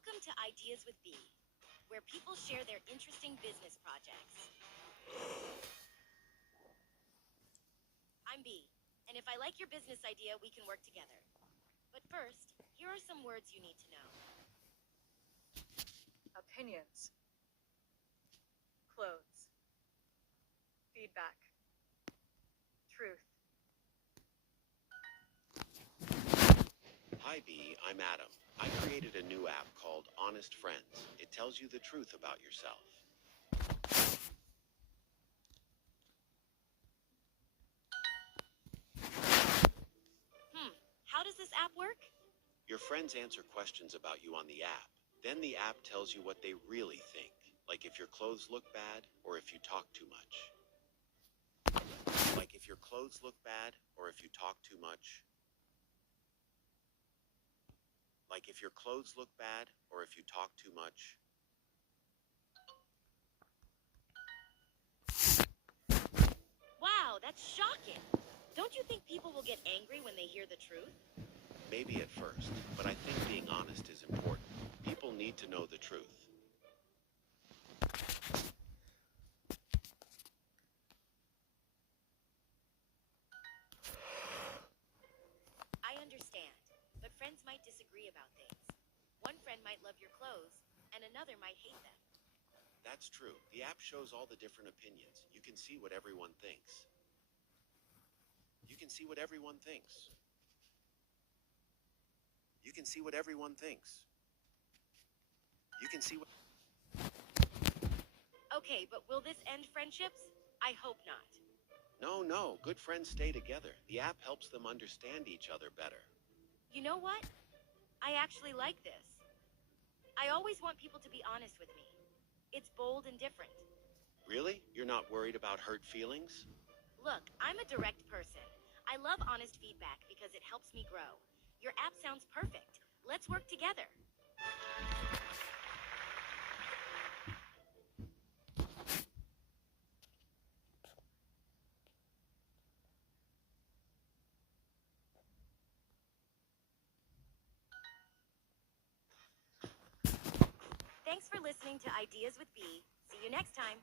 Welcome to Ideas with B, where people share their interesting business projects. I'm B, and if I like your business idea, we can work together. But first, here are some words you need to know. Opinions, clothes, feedback, truth. Hi B, I'm Adam. I created a new app called Honest Friends. It tells you the truth about yourself. How does this app work? Your friends answer questions about you on the app. Then the app tells you what they really think, like if your clothes look bad or if you talk too much. Like if your clothes look bad or if you talk too much. Like if your clothes look bad or if you talk too much. Wow, that's shocking. Don't you think people will get angry when they hear the truth? Maybe at first, but I think being honest is important. People need to know the truth. I understand, but friends might disagree about things. One friend might love your clothes, and another might hate them. That's true. The app shows all the different opinions. You can see what everyone thinks. You can see what everyone thinks. You can see what everyone thinks. You can see what... Okay, but will this end friendships? I hope not. No. Good friends stay together. The app helps them understand each other better. You know what? I actually like this. I always want people to be honest with me. It's bold and different. Really? You're not worried about hurt feelings? Look, I'm a direct person. I love honest feedback because it helps me grow. Your app sounds perfect. Let's work together. Thanks for listening to Ideas with B. See you next time.